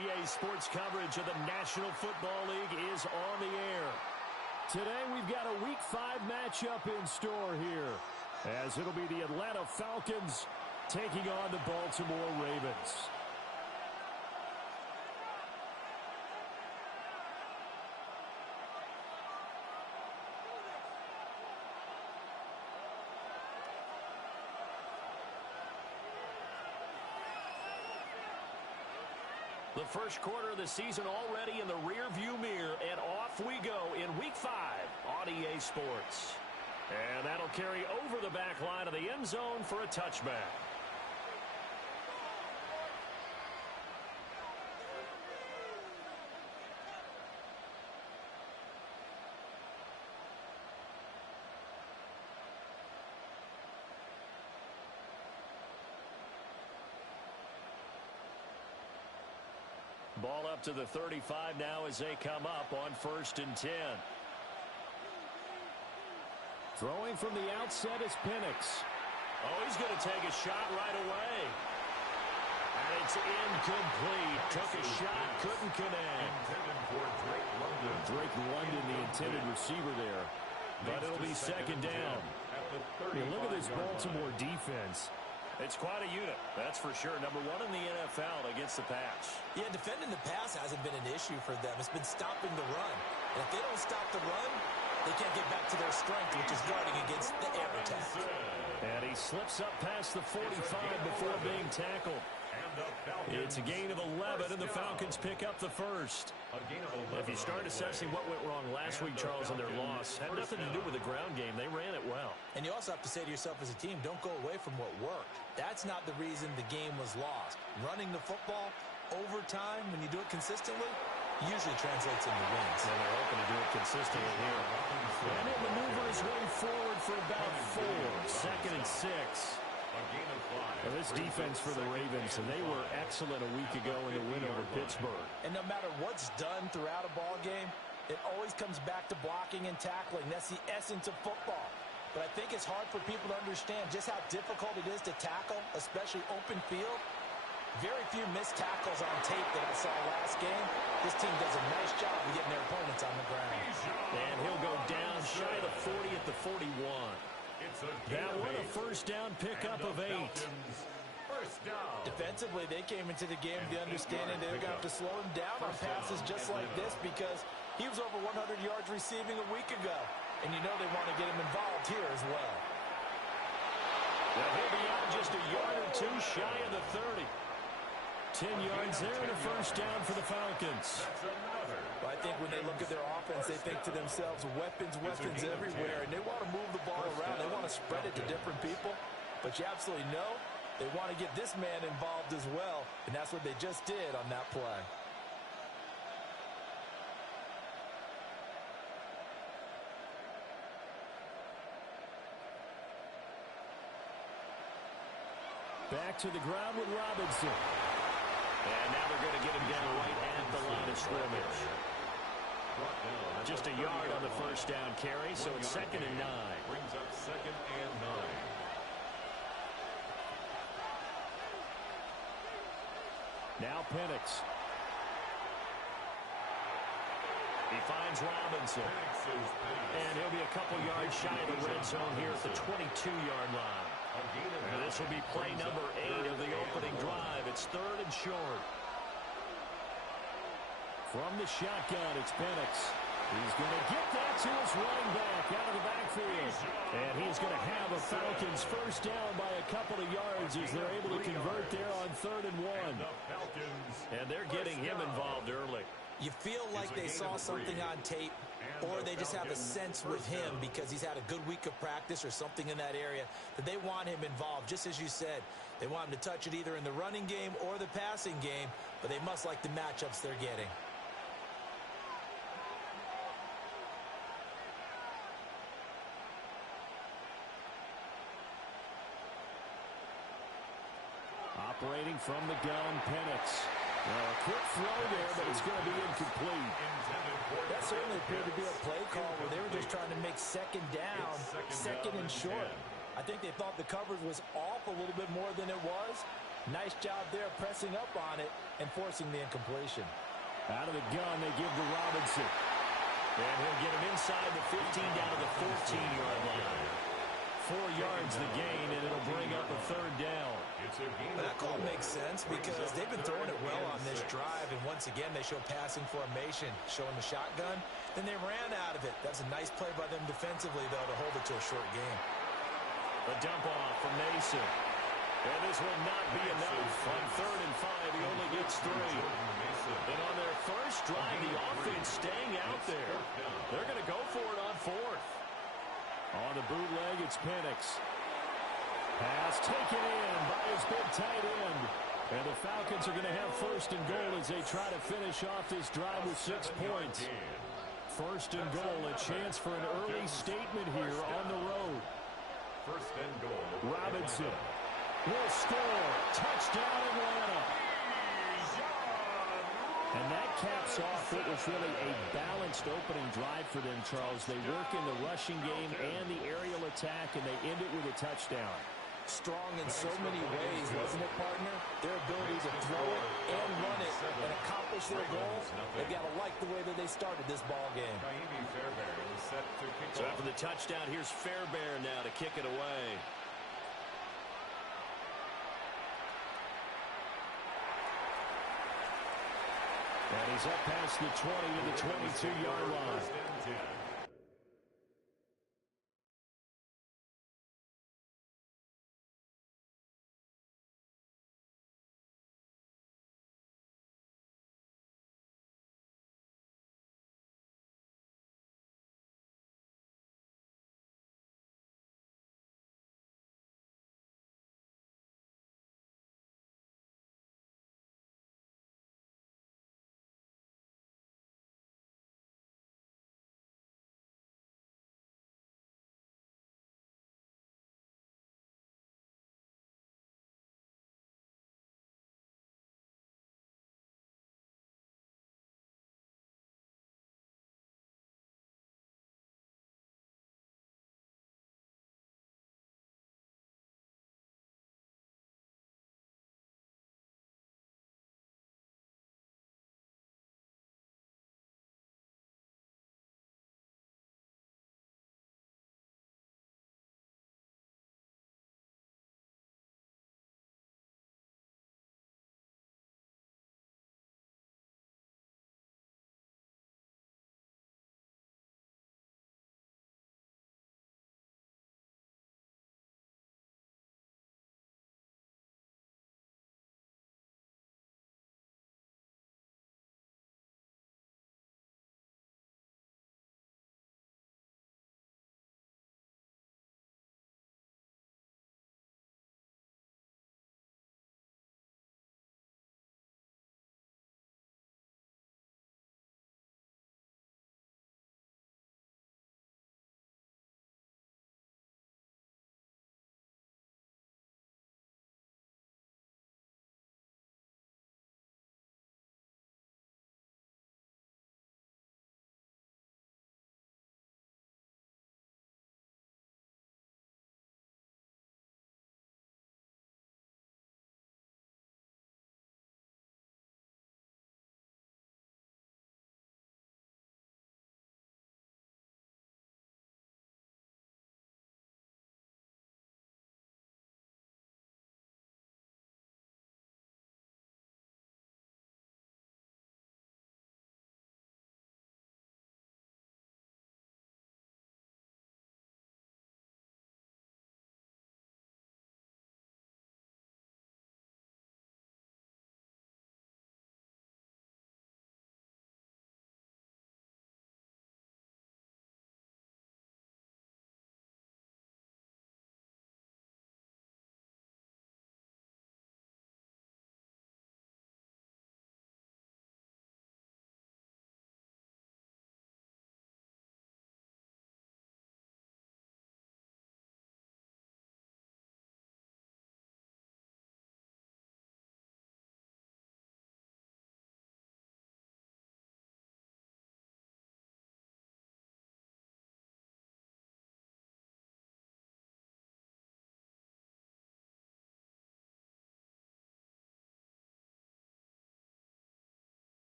EA Sports coverage of the National Football League is on the air. Today we've got a Week 5 matchup in store here, as it'll be the Atlanta Falcons taking on the Baltimore Ravens. The first quarter of the season already in the rearview mirror, and off we go in Week 5 on EA Sports. And that'll carry over the back line of the end zone for a touchback. Ball up to the 35 now as they come up on 1st and 10. Throwing from the outset is Penix. Oh, he's going to take a shot right away. And it's incomplete. Took a shot, couldn't connect. Drake London, the intended receiver there. But it'll be 2nd down. Look at this Baltimore defense. It's quite a unit, that's for sure. Number 1 in the NFL against the pass. Yeah, defending the pass hasn't been an issue for them. It's been stopping the run. And if they don't stop the run, they can't get back to their strength, which is guarding against the air attack. And he slips up past the 45 before being tackled. It's a gain of 11, and the Falcons pick up the first. If you start assessing what went wrong last week, Charles, in their loss, had nothing to do with the ground game. They ran it well. And you also have to say to yourself as a team, don't go away from what worked. That's not the reason the game was lost. Running the football over time, when you do it consistently, usually translates into wins. And they're hoping to do it consistently here. And he'll maneuver his way forward for about 4. 2nd and 6. Well, this defense for the Ravens, and they were excellent a week ago in the win over Pittsburgh. And no matter what's done throughout a ball game, it always comes back to blocking and tackling. That's the essence of football. But I think it's hard for people to understand just how difficult it is to tackle, especially open field. Very few missed tackles on tape that I saw last game. This team does a nice job of getting their opponents on the ground. And he'll go down shy of the 40 at the 41. That one a 1st down pickup of 8. Defensively, they came into the game with the understanding they were going to have to slow him down on passes just like this because he was over 100 yards receiving a week ago. And you know they want to get him involved here as well. Well, he'll be out just a yard or 2 shy of the 30. 10 yards there and a 1st down for the Falcons. Well, I think when they look at their offense, they think to themselves, weapons everywhere, and they want to move the ball around. They want to spread it to different people. But you absolutely know they want to get this man involved as well, and that's what they just did on that play. Back to the ground with Robinson. And now they're going to get him down right at the line of scrimmage. Just a yard on the 1st down carry, so it's 2nd and 9. Brings up 2nd and 9. Now Penix. He finds Robinson. And he'll be a couple yards shy of the red zone here at the 22-yard line. And this will be play number 8 of the opening drive. It's 3rd and short. From the shotgun, it's Penix. He's going to get that to his running back out of the backfield. And he's going to have a Falcons 1st down by a couple of yards as they're able to convert there on 3rd and 1. And they're getting him involved early. You feel like they saw something on tape, or they just have a sense with him because he's had a good week of practice or something in that area that they want him involved. Just as you said, they want him to touch it either in the running game or the passing game, but they must like the matchups they're getting. Operating from the gun, Penix. Well, a quick throw there, but it's going to be incomplete. That certainly appeared to be a play call where they were just trying to make 2nd down, 2nd and short. I think they thought the coverage was off a little bit more than it was, Nice job there pressing up on it and forcing the incompletion. Out of the gun, they give to Robinson. And he'll get him inside the 15 down to the 14-yard line. 4 yards the gain, and it'll bring up a third down. That call makes sense because they've been throwing it well on this drive, and once again they show passing formation, showing the shotgun. Then they ran out of it. That's a nice play by them defensively, though, to hold it to a short game. A dump off from Mason. And this will not be enough. On 3rd and 5, he only gets 3. And on their first drive, the offense staying out there. They're going to go for it on 4th. On the bootleg, it's Penix. Pass taken in by his big tight end. And the Falcons are going to have 1st and goal as they try to finish off this drive with 6 points. 1st and goal, a chance for an early statement here on the road. 1st and goal. Robinson will score. Touchdown, Atlanta. And that caps off what was really a balanced opening drive for them, Charles. They work in the rushing game and the aerial attack, and they end it with a touchdown. Strong in so many ways, wasn't it, partner? Their ability to throw it and run it and accomplish their goals, they've got to like the way that they started this ball game. So after the touchdown, here's Fairbairn now to kick it away. And he's up past the 20 to the 22-yard line.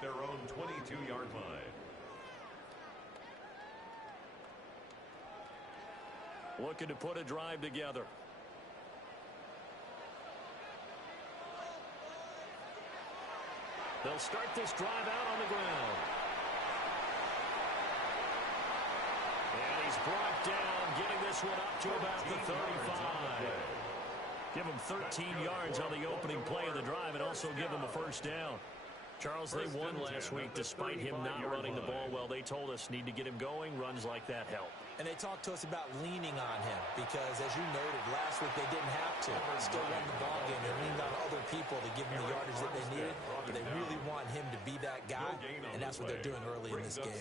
at their own 22-yard line. Looking to put a drive together. They'll start this drive out on the ground. And he's brought down, getting this one up to about the 35. Give him 13 yards on the opening play of the drive and also give him a first down. Charles, they won last week despite him not running the ball well. They told us need to get him going. Runs like that help. And they talked to us about leaning on him because, as you noted, last week they didn't have to. They still won the ball game. They leaned on other people to give them the yardage that they needed. But they really want him to be that guy, and that's what they're doing early in this game.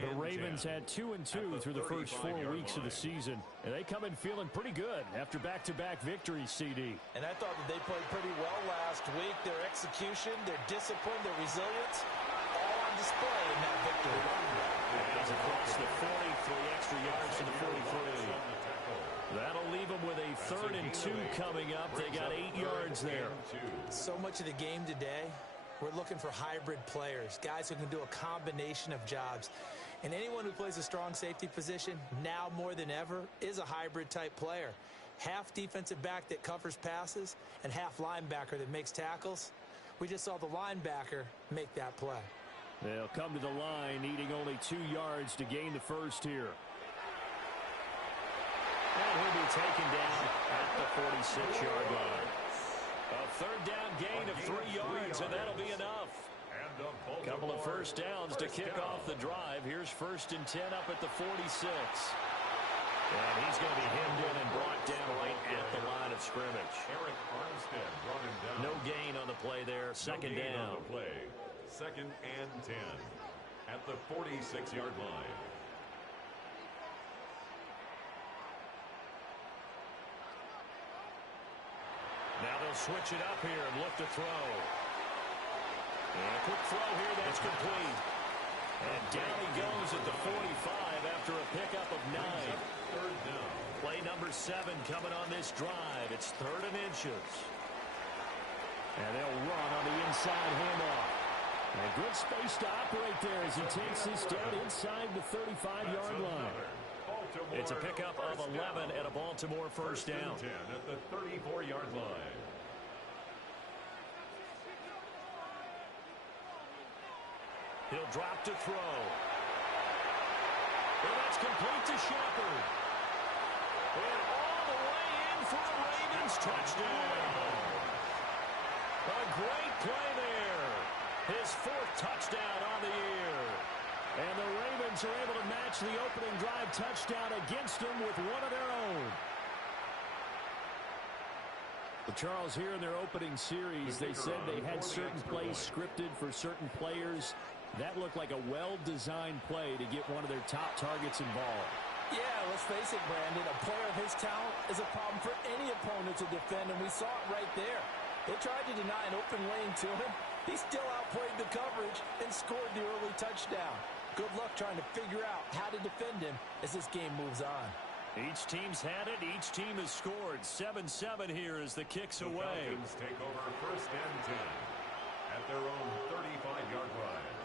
The Ravens had 2-2 through the first 4 weeks of the season, and they come in feeling pretty good after back-to-back victories, CD. And I thought that they played pretty well last week. Their execution, their discipline, their resilience, all on display in that victory. He's across the 40, 3 extra yards to the 43. That'll leave them with a 3rd and 2 coming up. They got 8 yards there. So much of the game today, we're looking for hybrid players, guys who can do a combination of jobs. And anyone who plays a strong safety position, now more than ever, is a hybrid-type player. Half defensive back that covers passes and half linebacker that makes tackles. We just saw the linebacker make that play. They'll come to the line, needing only 2 yards to gain the first here. And he'll be taken down at the 46-yard line. A 3rd down gain of 3 yards, and that'll be enough. A couple of first downs to kick off the drive. Here's 1st and 10 up at the 46. And he's going to be hemmed in and brought down right at the line of scrimmage. No gain on the play there. 2nd down. 2nd and 10 at the 46-yard line. Now they'll switch it up here and look to throw. And a quick throw here, that's complete. And down he goes at the 45 after a pickup of 9. 3rd down. Play number 7 coming on this drive. It's 3rd and inches. And they'll run on the inside handoff. And a good space to operate there as he takes this down inside the 35-yard line. It's a pickup of 11 and a Baltimore first down. 10 at the 34-yard line. He'll drop to throw. And that's complete to Shepard. And all the way in for a Ravens touchdown. A great play there. His 4th touchdown on the year. And the Ravens are able to match the opening drive touchdown against them with one of their own. Well, Charles, here in their opening series, they said they had certain plays scripted for certain players. That looked like a well-designed play to get one of their top targets involved. Yeah, let's face it, Brandon. A player of his talent is a problem for any opponent to defend, and we saw it right there. They tried to deny an open lane to him. He still outplayed the coverage and scored the early touchdown. Good luck trying to figure out how to defend him as this game moves on. Each team's had it. Each team has scored. 7-7 here as the kick's away. Falcons take over 1st and 10 at their own 35-yard line.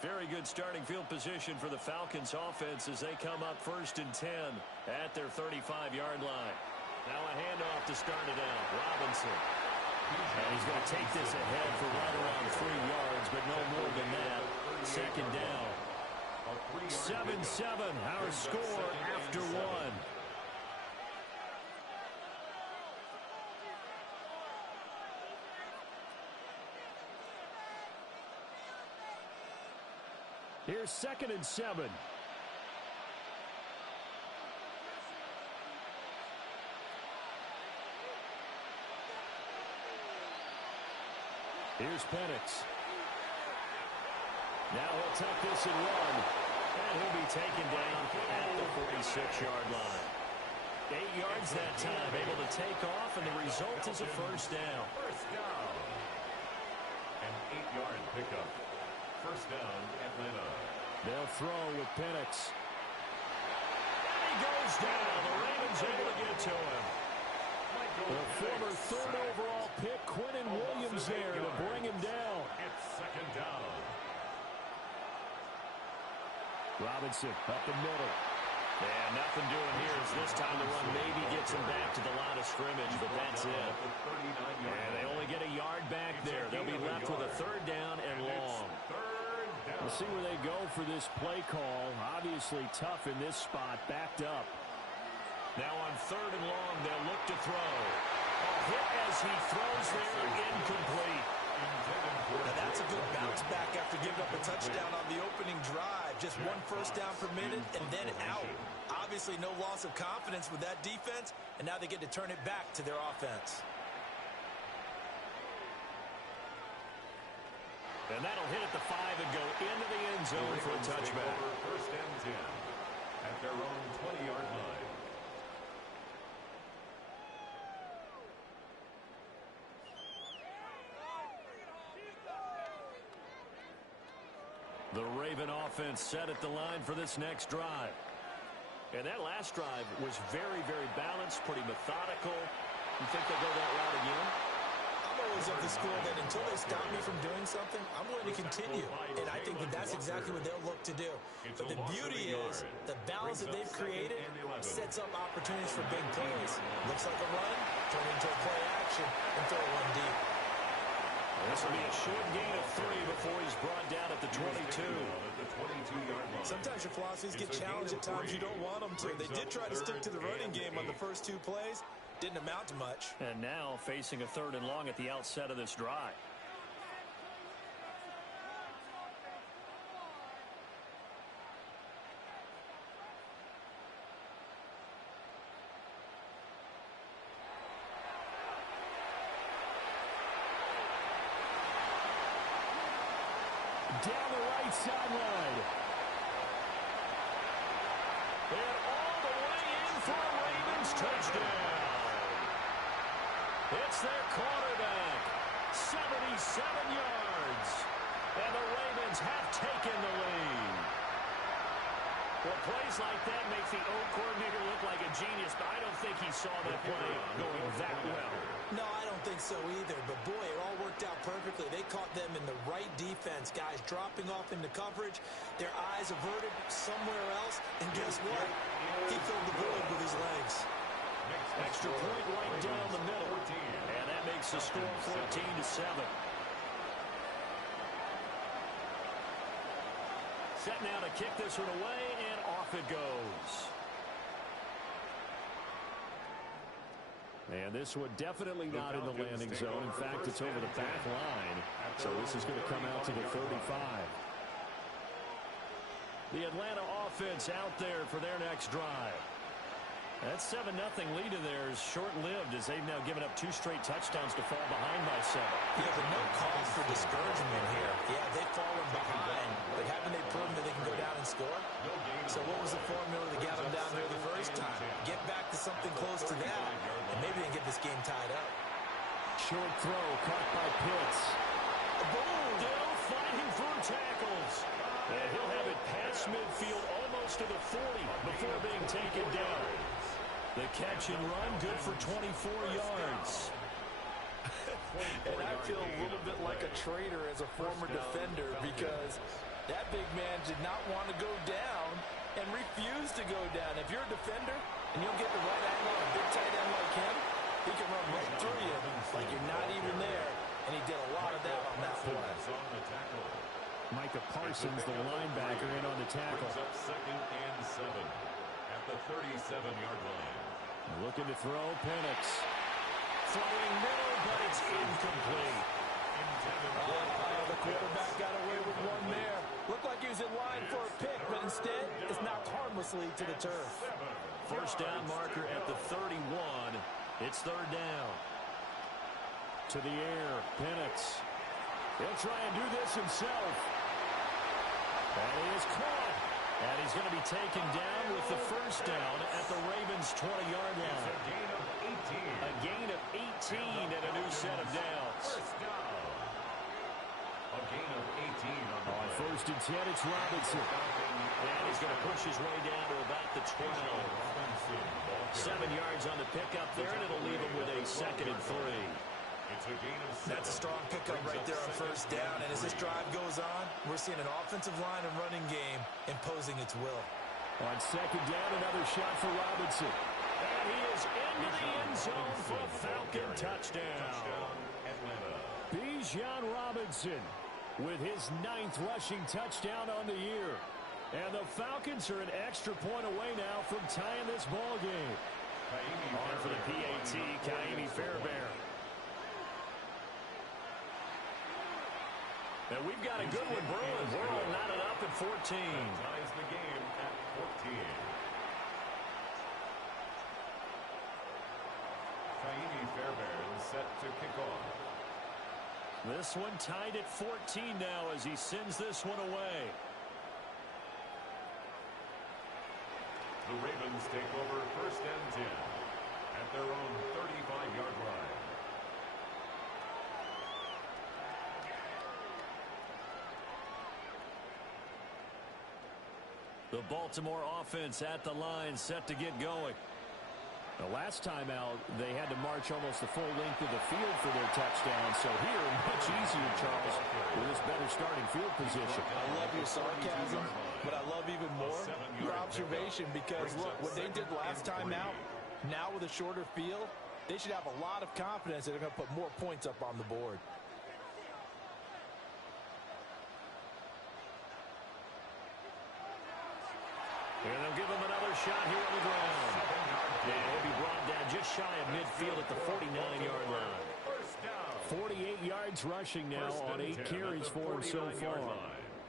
Very good starting field position for the Falcons offense as they come up 1st and 10 at their 35-yard line. Now a handoff to start it out. Robinson. And he's going to take this ahead for right around 3 yards, but no more than that. 2nd down. 7-7, our score after 1. Here's 2nd and 7. Here's Penix. Now he'll tuck this and run. And he'll be taken down at the 46-yard line. 8 yards that time, able to take off, and the result is a first down. First down. An 8-yard pickup. First down, Atlanta. They'll throw with Penix. And he goes down. The Ravens able to get to him. The former third overall pick, Quentin Williams, there to bring him down. It's second down. Robinson up the middle. And nothing doing here as this time the run maybe gets him back to the line of scrimmage, but that's it. And they only get a yard back there. They'll be left with a third down and long. We'll see where they go for this play call. Obviously tough in this spot, backed up. Now on third and long, they'll look to throw. A hit as he throws there, incomplete. Now that's a good bounce back after giving up a touchdown on the opening drive. Just one first down permitted and then out. Obviously no loss of confidence with that defense, and now they get to turn it back to their offense. And that'll hit at the 5 and go into the end zone for a touchback. First and 10 at their own 20-yard line. The Raven offense set at the line for this next drive. And that last drive was very, very balanced, pretty methodical. You think they'll go that route again? I'm always of the school that until they stop me from doing something, I'm going to continue. And I think that that's exactly what they'll look to do. But the beauty is the balance that they've created sets up opportunities for big plays. Looks like a run, turn into a play action, and throw one deep. This will be a short gain of 3 before he's brought down at the 22. Sometimes your philosophies get challenged at times you don't want them to. They did try to stick to the running game on the first 2 plays. Didn't amount to much. And now facing a third and long at the outset of this drive. Down the right sideline. And all the way in for a Ravens touchdown. It's their quarterback. 77 yards. And the Ravens have taken the lead. Well, plays like that make the O coordinator look like a genius, but I don't think he saw that play going that well. No, I don't think so either. But, boy, it all worked out perfectly. They caught them in the right defense. Guys dropping off into coverage, their eyes averted somewhere else. And guess what? He filled the void with his legs. Extra point right down the middle. And that makes the score 14-7. Set now to kick this one away, and off it goes. And this one definitely not in the landing zone. In fact, it's over the back line. So this is going to come out to the 35. The Atlanta offense out there for their next drive. That 7-0 lead of theirs short-lived as they've now given up 2 straight touchdowns to fall behind by 7. Yeah, but no cause for discouragement here. Yeah, they've fallen behind, but haven't they proven that they can go down and score? So what was the formula that got them down there the first time? Get back to something close to that, and maybe they can get this game tied up. Short throw caught by Pitts. Boom! Still fighting for tackles. And he'll have it past midfield almost to the 40 before being taken down. The catch and run good for 24 yards. And I feel a little bit like a traitor as a former defender because that big man did not want to go down and refused to go down. If you're a defender and you'll get the right angle on a big tight end like him, he can run right through you like you're not even there. And he did a lot of that on that play. Micah Parsons, the linebacker, in on the tackle. Up second and 7 at the 37-yard line. Looking to throw, Penix. Throwing middle, but it's incomplete. The quarterback got away with one there. Looked like he was in line for a pick, but instead it's knocked harmlessly to the turf. First down marker at the 31. It's third down. To the air, Penix. He'll try and do this himself. And he is caught. And he's going to be taken down with the first down at the Ravens' 20-yard line. A gain of 18 and a new set of downs. A gain of 18 on the On play. 1st and 10, it's Robinson. And he's going to push his way down to about the 12. 7 yards on the pickup there, and it'll leave him with a 2nd and 3. It's a gain of 7. That's a strong pickup right there on 1st down. And as this drive goes on, we're seeing an offensive line and running game imposing its will. On 2nd down, another shot for Robinson. And he is into the end zone for a Falcon touchdown. Atlanta. Bijan Robinson with his 9th rushing touchdown on the year. And the Falcons are an extra point away now from tying this ball game. On for the PAT, Kaimi Fairbairn. And we've got a good one brewing. We're all knotted up at 14. Ties the game at 14. Kaimi Fairbairn set to kick off. This one tied at 14 now as he sends this one away. The Ravens take over 1st and 10 at their own 35-yard line. The Baltimore offense at the line, set to get going. The last time out, they had to march almost the full length of the field for their touchdown. So here, much easier, Charles, with this better starting field position. I love your sarcasm, but I love even more your observation because, look, what they did last time out, now with a shorter field, they should have a lot of confidence that they're going to put more points up on the board. And they'll give him another shot here on the ground. And he'll be brought down just shy of midfield at the 49-yard line. 48 yards rushing now on 8 carries for him so far.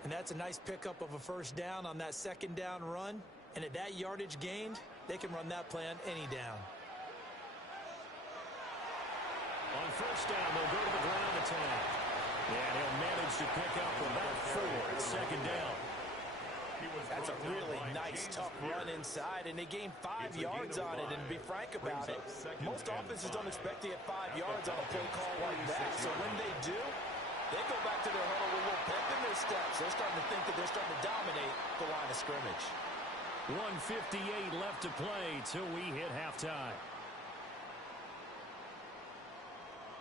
And that's a nice pickup of a 1st down on that 2nd down run. And at that yardage gained, they can run that play on any down. On 1st down, they'll go to the ground attack. And he'll manage to pick up about 4 at 2nd down. That's a really nice, tough run inside, and they gained 5 yards on it. And to be frank about it, most offenses don't expect to get 5 yards on a play call like that. So when they do, they go back to their huddle with a little pep in their steps. They're starting to think that they're starting to dominate the line of scrimmage. 1:58 left to play till we hit halftime.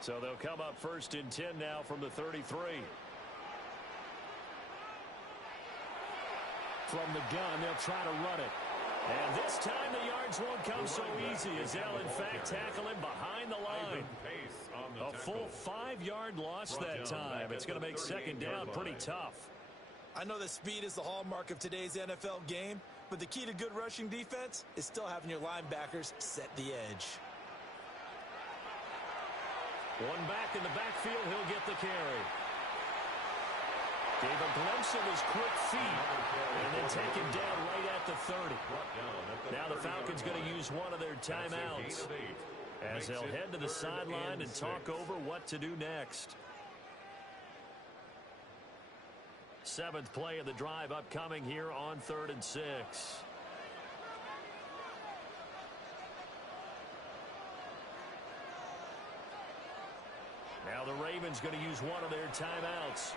So they'll come up 1st and 10 now from the 33. From the gun, they'll try to run it. And this time the yards won't come so easy as they'll, in fact, tackle him behind the line. A full 5-yard loss that time. It's going to make 2nd down pretty tough. I know that speed is the hallmark of today's NFL game, but the key to good rushing defense is still having your linebackers set the edge. One back in the backfield, he'll get the carry. Gave a glimpse of his quick feet and then taken down right at the 30. Now the Falcons going to use one of their timeouts as they'll head to the sideline and talk over what to do next. 7th play of the drive upcoming here on 3rd and 6. Now the Ravens going to use one of their timeouts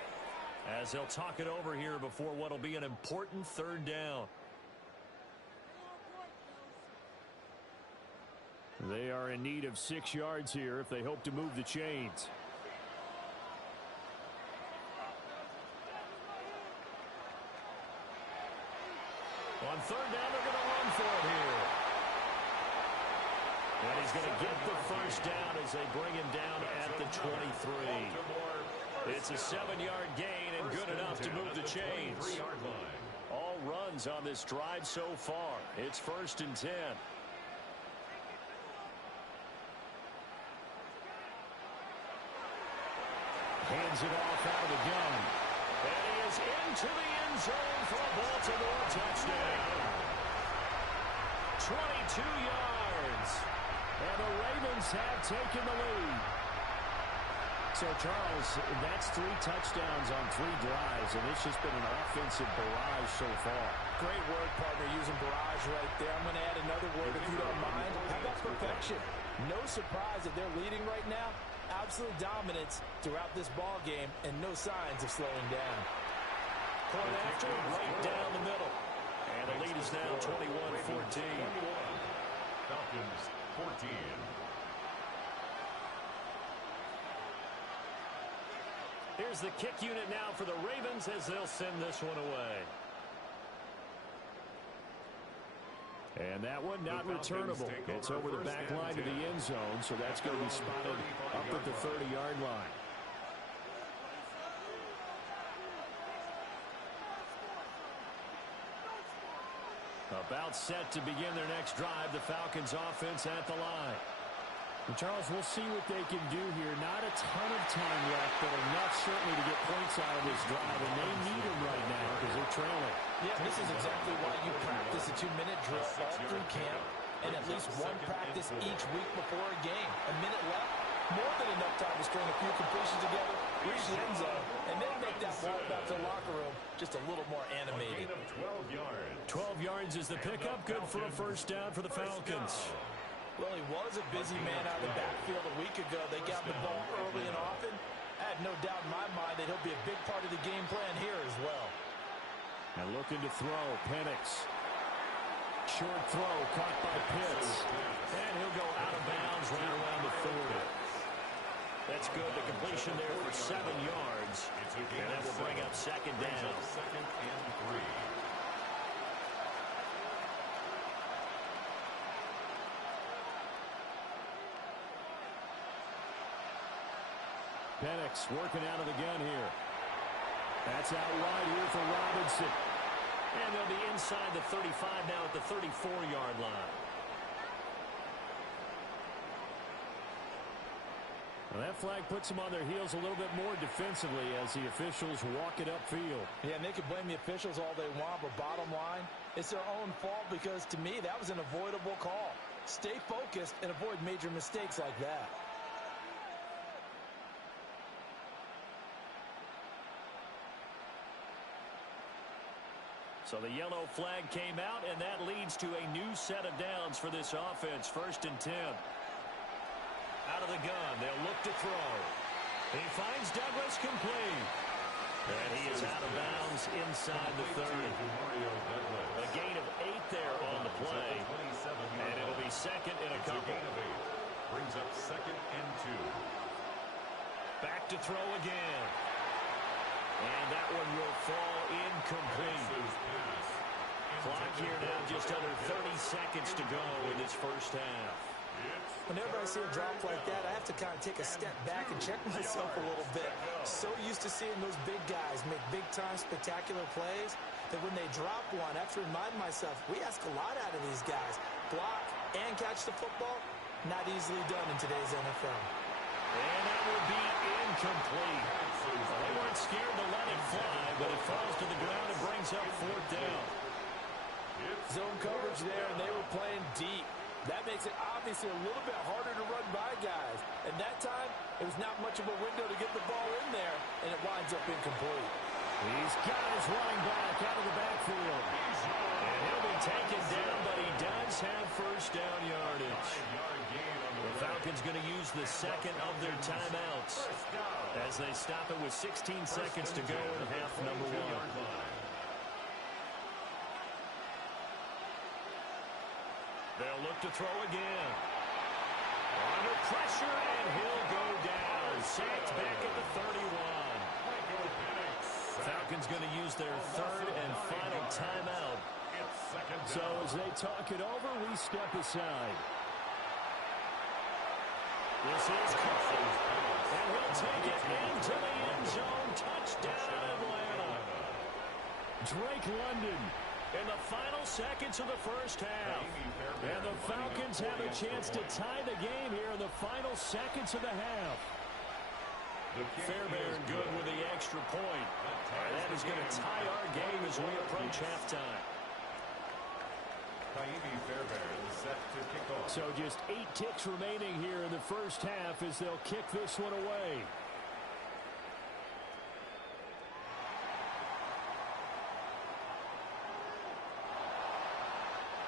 as they'll talk it over here before what will be an important 3rd down. They are in need of 6 yards here if they hope to move the chains. On 3rd down, they're going to run for it here. And he's going to get the 1st down as they bring him down at the 23. It's a 7-yard gain and good enough to move the chains. All runs on this drive so far. It's 1st and 10. Hands it off out of the gun. And he is into the end zone for a Baltimore touchdown. 22 yards. And the Ravens have taken the lead. So, Charles, that's 3 touchdowns on 3 drives, and it's just been an offensive barrage so far. Great word, partner, using barrage right there. I'm going to add another word, if you don't mind. How about perfection? No surprise that they're leading right now. Absolute dominance throughout this ball game and no signs of slowing down. Point after, right down the middle. And the lead is now 21-14. Falcons 14. Here's the kick unit now for the Ravens as they'll send this one away. And that one not returnable. It's over the back line to the end zone, so that's going to be spotted up at the 30-yard line. About set to begin their next drive, the Falcons offense at the line. And Charles, we'll see what they can do here. Not a ton of time left, but enough certainly to get points out of this drive, and they need them right now because they're trailing. Yeah, this is exactly why you practice a 2-minute drill all through camp and at least one practice each week before a game. A minute left, more than enough time to string a few completions together, reach the end zone, and then make that ball back to the locker room just a little more animated. 12 yards. 12 yards is the pickup, good for a first down for the Falcons. Well, he was a busy man out of the backfield a week ago. They got the ball early and often. I have no doubt in my mind that he'll be a big part of the game plan here as well. And looking to throw, Penix. Short throw, caught by Pitts. And he'll go out of bounds right around the 40. That's good. The completion there for 7 yards. And that will bring up second down. Second and 3. Penix working out of the gun here. That's out wide here for Robinson. And they'll be inside the 35 now at the 34-yard line. Well, that flag puts them on their heels a little bit more defensively as the officials walk it upfield. Yeah, and they can blame the officials all they want, but bottom line, it's their own fault because, to me, that was an avoidable call. Stay focused and avoid major mistakes like that. So the yellow flag came out, and that leads to a new set of downs for this offense. 1st and 10. Out of the gun, they'll look to throw. He finds Douglas complete. And he is out of bounds inside the 30. A gain of 8 there on the play. And it'll be second and a couple. Brings up 2nd and 2. Back to throw again. And that one will fall incomplete. Clock here now just under 30 seconds to go in this first half. Whenever I see a drop like that, I have to kind of take a step back and check myself a little bit. So used to seeing those big guys make big-time spectacular plays that when they drop one, I have to remind myself, we ask a lot out of these guys. Block and catch the football, not easily done in today's NFL. And that will be incomplete. Well, they weren't scared to let it fly, but it falls to the ground and brings up 4th down. Zone coverage there, and they were playing deep. That makes it obviously a little bit harder to run by guys. And that time, it was not much of a window to get the ball in there, and it winds up incomplete. He's got his running back out of the backfield. And he'll be taken down, but he does have first down yardage. The Falcons going to use the second of their timeouts as they stop it with 16 seconds to go in half number 1. They'll look to throw again. Under pressure, and he'll go down. Sacked back at the 31. Falcons going to use their 3rd and final timeout. So as they talk it over, we step aside. This is caught. And he'll take it into the end zone. Touchdown, Atlanta. Drake London in the final seconds of the first half. And the Falcons have a chance to tie the game here in the final seconds of the half. Fairbairn good with the extra point. And that is going to tie our game as we approach halftime. Set to kick off. So just 8 ticks remaining here in the first half as they'll kick this one away.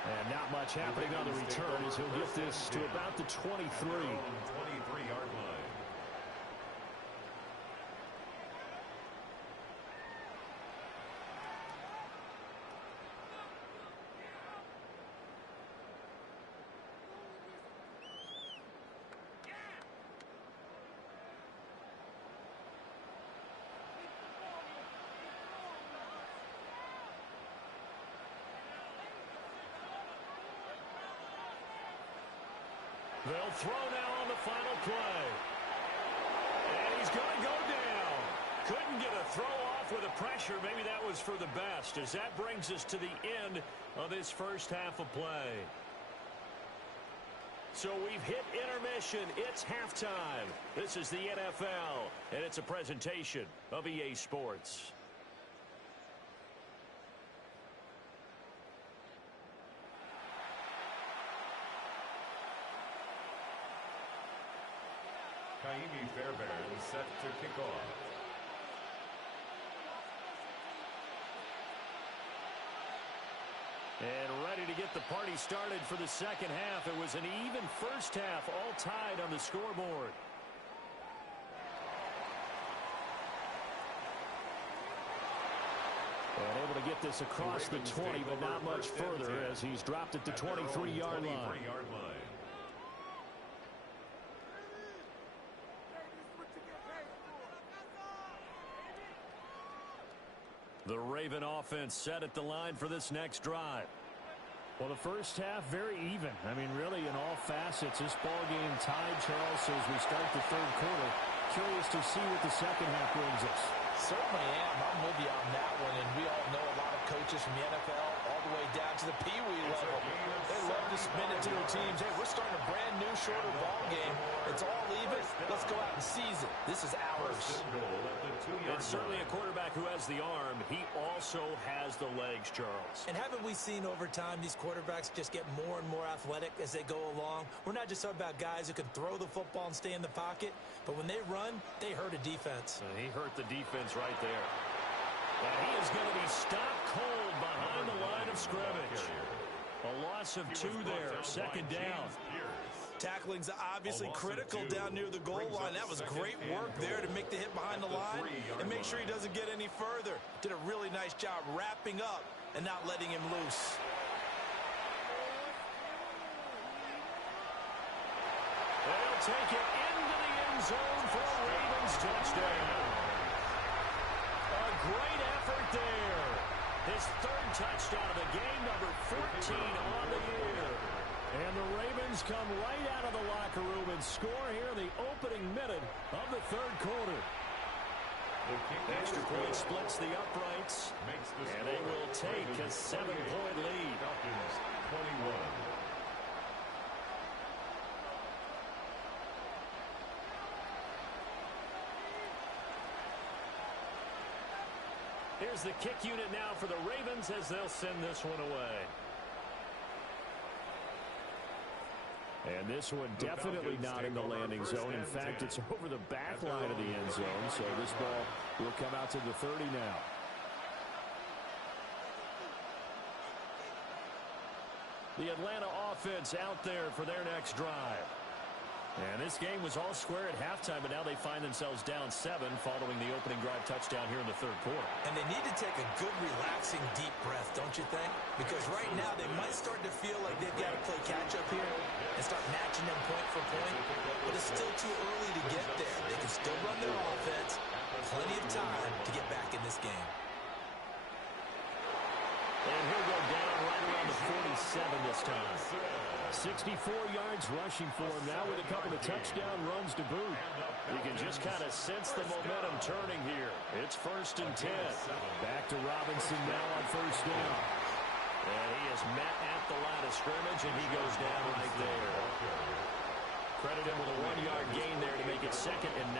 And not much happening on the return as he'll get this to about the 23. 23-yard line. They'll throw now on the final play. And he's going to go down. Couldn't get a throw off with the pressure. Maybe that was for the best, as that brings us to the end of this first half of play. So we've hit intermission. It's halftime. This is the NFL, and it's a presentation of EA Sports. Kaimi Fairbairn set to kick off. And ready to get the party started for the second half. It was an even first half, all tied on the scoreboard. And able to get this across the 20, but not much further as he's dropped it to 23-yard line. The Raven offense set at the line for this next drive. Well, the first half, very even. I mean, really, in all facets, this ball game tied, Charles, so as we start the third quarter. Curious to see what the second half brings us. Certainly am. I'm with you on that one, and we all know a lot of coaches from the NFL all the way down to the Pee Wee level. They love to spin it to their teams. Hey, we're starting a brand new, shorter ball game. It's all even. Let's go out and seize it. This is ours. And certainly a quarterback who has the arm, he also has the legs, Charles. And haven't we seen over time these quarterbacks just get more and more athletic as they go along? We're not just talking about guys who can throw the football and stay in the pocket, but when they run, they hurt a defense. He hurt the defense right there. And he is going to be stopped cold behind the line of scrimmage. A loss of 2 there, second down. Tackling's obviously critical down near the goal line. That was great work there to make the hit behind the line and make sure he doesn't get any further. Did a really nice job wrapping up and not letting him loose. They'll take it into the end zone for a Ravens touchdown. A great effort there. His third touchdown of the game, number 14 on the year. And the Ravens come right out of the locker room and score here in the opening minute of the third quarter. Extra point splits the uprights, and they will take a 7-point lead. Falcons 21. Here's the kick unit now for the Ravens as they'll send this one away. And this one definitely not in the landing zone. In fact, it's over the back line of the end zone, so this ball will come out to the 30 now. The Atlanta offense out there for their next drive. And this game was all square at halftime, but now they find themselves down 7 following the opening drive touchdown here in the third quarter. And they need to take a good, relaxing, deep breath, don't you think? Because right now they might start to feel like they've got to play catch-up here and start matching them point for point. But it's still too early to get there. They can still run their offense. Plenty of time to get back in this game. And he'll go down right around the 47 this time. 64 yards rushing for him now with a couple of touchdown runs to boot. You can just kind of sense the momentum turning here. It's 1st and 10. Back to Robinson now on 1st down. And he is met at the line of scrimmage, and he goes down right there. Credit him with a 1-yard gain there to make it 2nd and 9.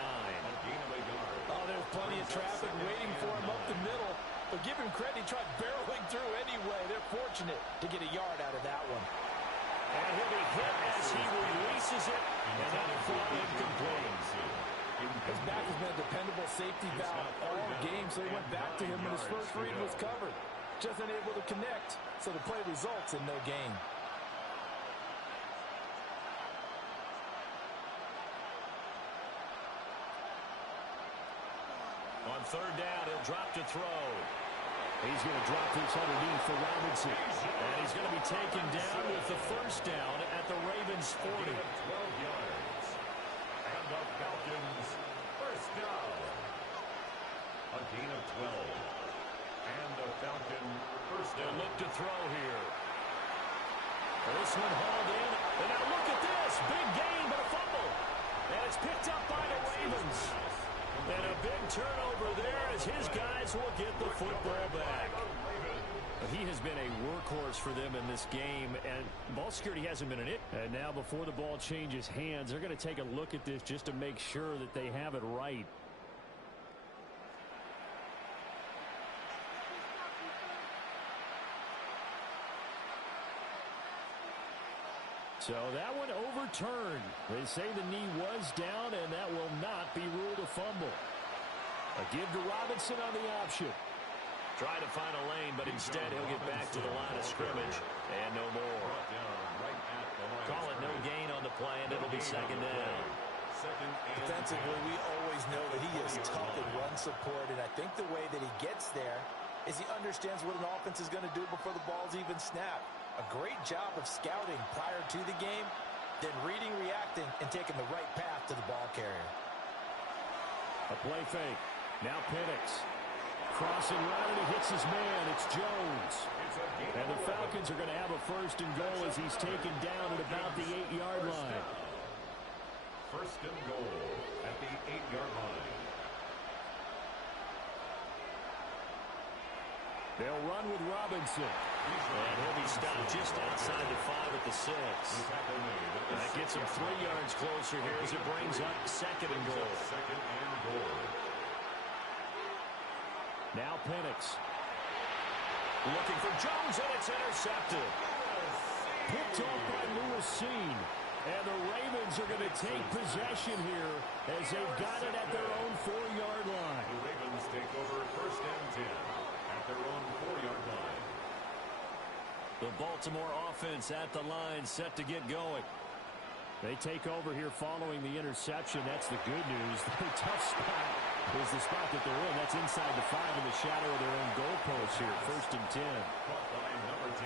Oh, there's plenty of traffic waiting for him up the middle. But give him credit, he tried barreling through anyway. They're fortunate to get a yard out of that one. And he'll be hit as he releases it, and that will fall incomplete. His back has been a dependable safety valve all game, so he went back to him when his first read was covered. Just unable to connect, so the play results in no gain. On 3rd down, he'll drop to throw. He's going to drop this underneath for Robinson. And he's going to be taken down with the 1st down at the Ravens 40. 12 yards. And the Falcons 1st down. A gain of 12. And the Falcon 1st down. They'll look to throw here. This one hauled in. And now look at this. Big gain, but a fumble. And it's picked up by the Ravens. And a big turnover there as his guys will get the football back. He has been a workhorse for them in this game, and ball security hasn't been an issue. And now before the ball changes hands, they're going to take a look at this just to make sure that they have it right. So that one overturned. They say the knee was down, and that will not be ruled a fumble. A give to Robinson on the option. Try to find a lane, but instead he'll get back to the line of scrimmage, and no more. Call it no gain on the play, and it'll be second down. Defensively, we always know that he is tough in run support, and I think the way that he gets there is he understands what an offense is going to do before the ball's even snapped. A great job of scouting prior to the game, then reading, reacting, and taking the right path to the ball carrier. A play fake. Now Penix. Crossing right, and he hits his man. It's Jones. And the Falcons are going to have a first and goal as he's taken down at about the 8-yard line. First and goal at the 8-yard line. They'll run with Robinson. And he'll be stopped just outside the 5 at the 6. That gets him 3 yards closer here as it brings up second and goal. Second and goal. Now Penix. Looking for Jones, and it's intercepted. Picked off by Lewis Seen. And the Ravens are going to take possession here as they've got it at their own 4-yard line. The Ravens take over first and 10 at their own 4-yard line. The Baltimore offense at the line, set to get going. They take over here following the interception. That's the good news. The tough spot is the spot that they're in. That's inside the 5 in the shadow of their own goalpost here. First and 10.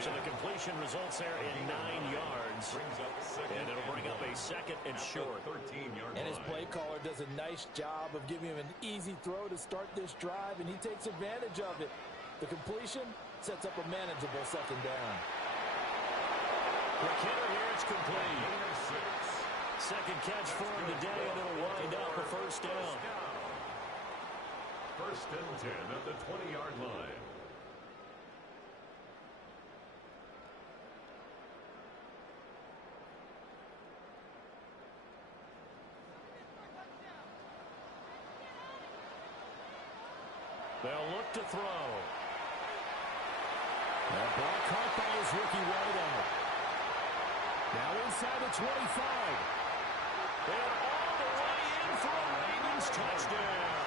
So the completion results there in 9 yards. And it'll bring up a second and short. And his play caller does a nice job of giving him an easy throw to start this drive, and he takes advantage of it. The completion sets up a manageable second down. McKinnon here, it's complete. Second catch for him today, and it'll wind up a first down. First and 10 at the 20-yard line. They'll look to throw. That ball caught by his rookie wideout. Now inside the 25. And all the way in for a Ravens touchdown.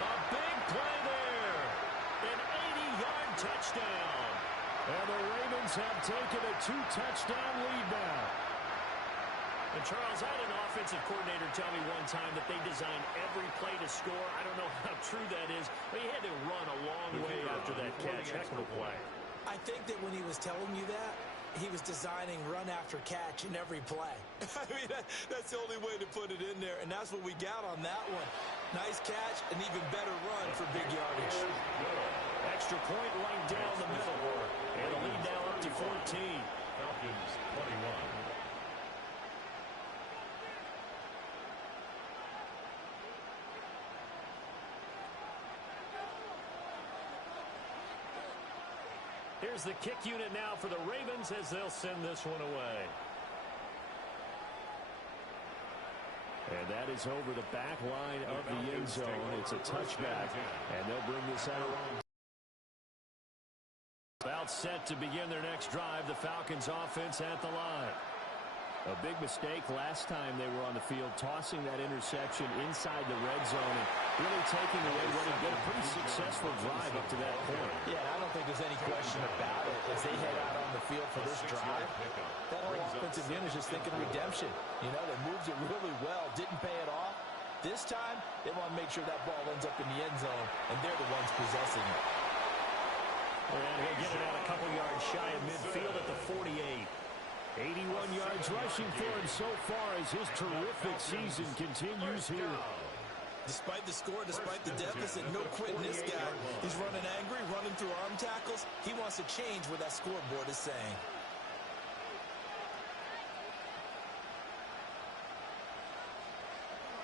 A big play there. An 80-yard touchdown. And the Ravens have taken a 2-touchdown lead now. And Charles, I had an offensive coordinator tell me one time that they designed every play to score. I don't know how true that is, but he had to run a long way after that catch. Heck of a play. I think that when he was telling you that, he was designing run after catch in every play. I mean, that's the only way to put it in there, and that's what we got on that one. Nice catch, an even better run for big yardage. Extra point right down the middle. And the lead now up to 14. Falcons 21. Here's the kick unit now for the Ravens as they'll send this one away. And that is over the back line of the end zone. It's a touchback, and they'll bring this out. About set to begin their next drive, the Falcons offense at the line. A big mistake last time they were on the field, tossing that interception inside the red zone and really taking away what had been a pretty successful drive up to that point. Yeah, I don't think there's any question about it. As they head out on the field for this drive, that whole offensive unit is just thinking redemption. You know, they moved it really well, didn't pay it off. This time, they want to make sure that ball ends up in the end zone, and they're the ones possessing it. And he'll get it out a couple yards shy of midfield at the 48. 81 yards rushing for him so far as his terrific season continues here. Despite the score, despite the deficit, no quitting this guy. He's running angry, running through arm tackles. He wants to change what that scoreboard is saying.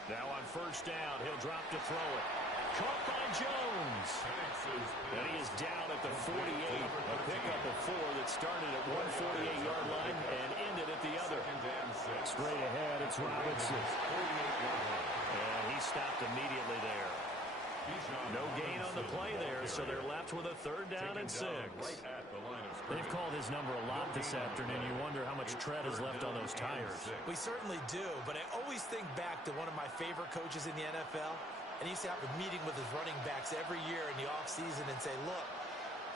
Now on first down, he'll drop to throw it. Caught by Jones. And he is down at the 48. A pickup of 4 that started at 148-yard line and ended at the other. Straight ahead, it's Robinson. And he stopped immediately there. No gain on the play there, so they're left with a 3rd down and 6. They've called his number a lot this afternoon. You wonder how much tread is left on those tires. We certainly do, but I always think back to one of my favorite coaches in the NFL, and he used to have a meeting with his running backs every year in the offseason and say, look,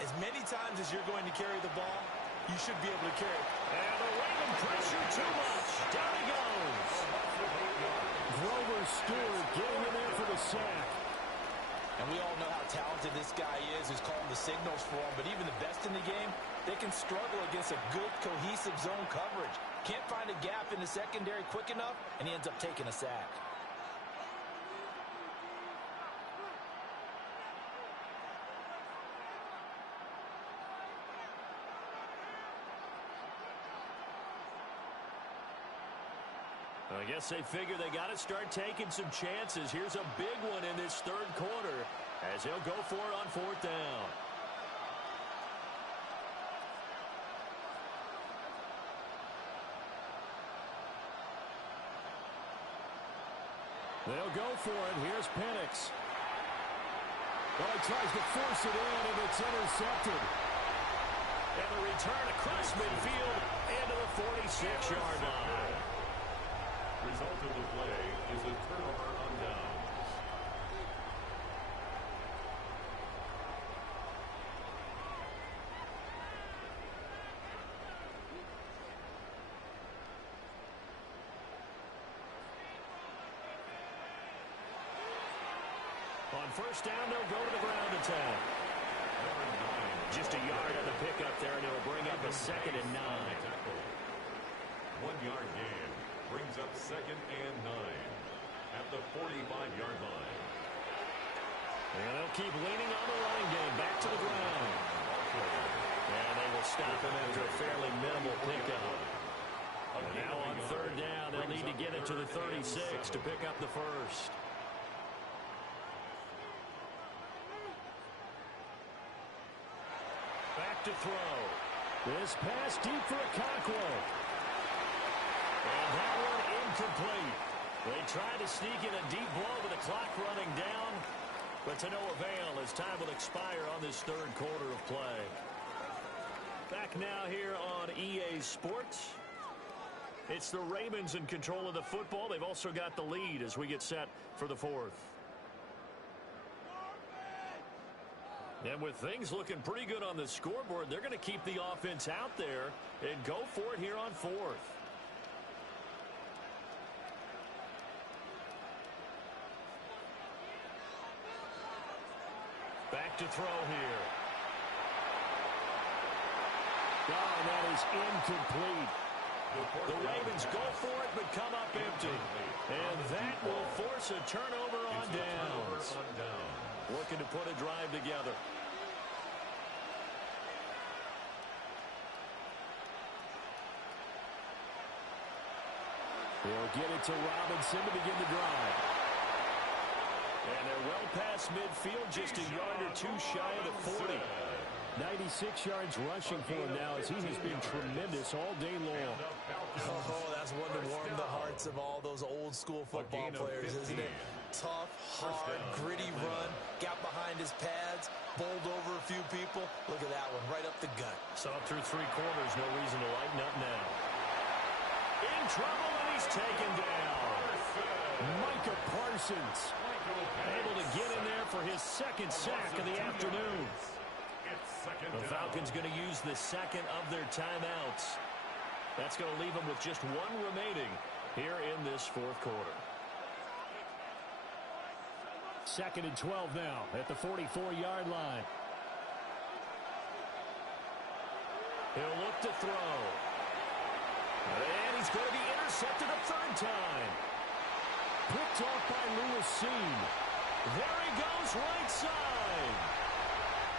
as many times as you're going to carry the ball, you should be able to carry it. And the Raven pressure too much. Down he goes. Grover Stewart getting in there for the sack. And we all know how talented this guy is who's calling the signals for him, but even the best in the game, they can struggle against a good, cohesive zone coverage. Can't find a gap in the secondary quick enough, and he ends up taking a sack. I guess they figure they got to start taking some chances. Here's a big one in this 3rd quarter as he'll go for it on 4th down. They'll go for it. Here's Penix. Well, he tries to force it in, and it's intercepted. And the return across midfield into the 46-yard line. Result of the play is a turnover on downs. On first down, they'll go to the ground attack. Just a yard on the pickup there, and it'll bring up a 2nd and 9. 1 yard gain brings up 2nd and 9 at the 45-yard line. And they'll keep leaning on the running game back to the ground. And they will stop him after a fairly minimal pickup. And now on 3rd down, they'll need to get it to the 36 to pick up the 1st. Back to throw. This pass deep for Okonkwo. And that one incomplete. They try to sneak in a deep blow with the clock running down, but to no avail as time will expire on this 3rd quarter of play. Back now here on EA Sports. It's the Ravens in control of the football. They've also got the lead as we get set for the 4th. And with things looking pretty good on the scoreboard, they're going to keep the offense out there and go for it here on 4th. Back to throw here. Oh, that is incomplete. The Ravens go for it but come up empty. And that will force a turnover on downs. Looking to put a drive together. They'll get it to Robinson to begin the drive. And they're well past midfield, just a yard or 2 shy of the 40. 96 yards rushing for him now as he has been tremendous all day long. Oh, that's one to warm the hearts of all those old school football players, isn't it? Tough, hard, gritty run, got behind his pads, bowled over a few people. Look at that one, right up the gut. So up through 3 quarters, no reason to lighten up now. In trouble, and he's taken down. Micah Parsons able to get in there for his 2nd sack of the afternoon. The Falcons going to use the 2nd of their timeouts. That's going to leave them with just 1 remaining here in this 4th quarter. 2nd and 12 now at the 44-yard line. He'll look to throw. And he's going to be intercepted a 3rd time. Picked off by Lewis Seen. There he goes right side.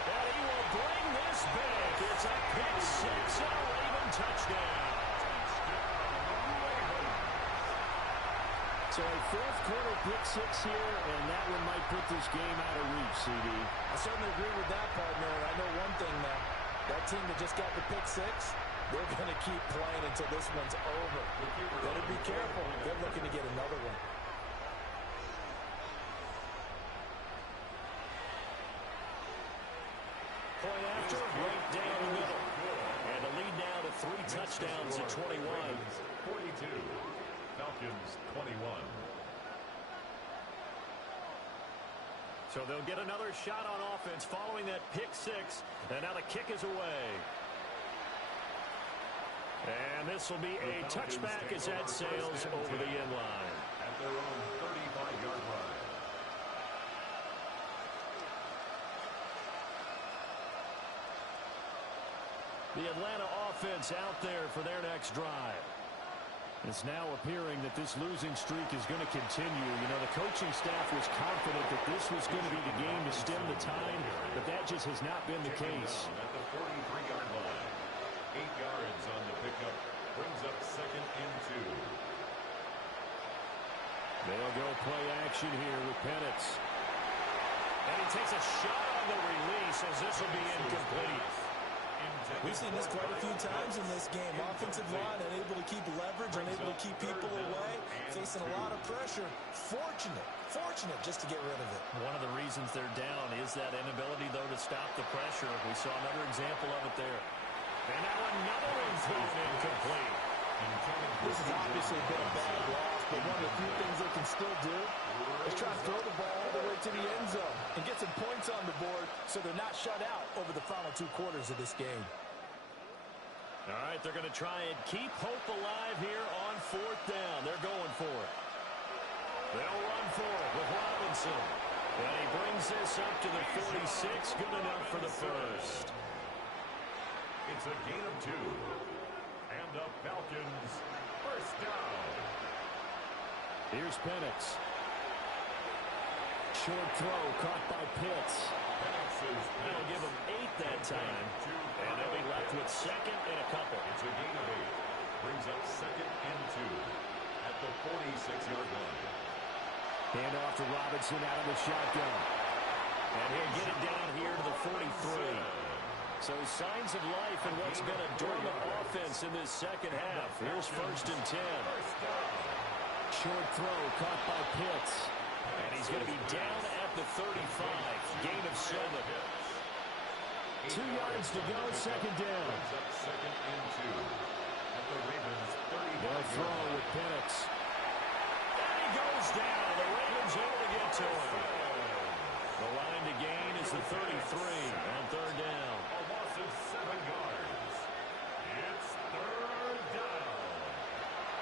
And he will bring this back. It's a pick 6 and a Raven touchdown. So a fourth quarter pick six here, and that one might put this game out of reach, CD. I certainly agree with that, partner. And I know one thing now. That team that just got the pick six, they're going to keep playing until this one's over. Better be careful. They're looking to get another one. Point after, right down the middle. And the lead now to 3 touchdowns at 21. 42. Falcons 21. So they'll get another shot on offense following that pick six. And now the kick is away. And this will be a touchback as that sails over the end line. At their own 35-yard line. The Atlanta offense out there for their next drive. It's now appearing that this losing streak is going to continue. You know, the coaching staff was confident that this was going to be the game to stem the tide, but that just has not been the case. At the 43-yard line. 8 yards on the pickup. Brings up 2nd and 2. They'll go play action here with Penix. And he takes a shot on the release as this will be incomplete. We've seen this quite a few times in this game. Offensive line unable to keep leverage, unable to keep people away, facing a lot of pressure. Fortunate just to get rid of it. One of the reasons they're down is that inability, though, to stop the pressure. We saw another example of it there. And now another one thrown incomplete. This has obviously been a bad loss, but one of the few things they can still do is try to throw the ball all the way to the end zone and get some points on the board so they're not shut out over the final 2 quarters of this game. All right, they're going to try and keep hope alive here on 4th down. They're going for it. They'll run for it with Robinson. And he brings this up to the 46. Good enough for the first. It's a gain of 2. And the Falcons first down. Here's Penix. Short throw caught by Pitts. That'll give them 8 that time. And they'll be left with 2nd and a couple. It's a gain of 8. Brings up 2nd and 2 at the 46-yard line. Hand off to Robinson out of the shotgun. And he'll get it down here to the 43. So signs of life in what's been a dormant offense in this second half. Here's 1st and 10. Short throw caught by Pitts. And he's going to be down at the 35. Gain of 7. 2 yards to go, 2nd down. Second and 2 at the Ravens 30. They'll throw with Penix. And he goes down. The Ravens able to get to him. The line to gain is the 33 on 3rd down. A loss of 7 yards. It's 3rd down.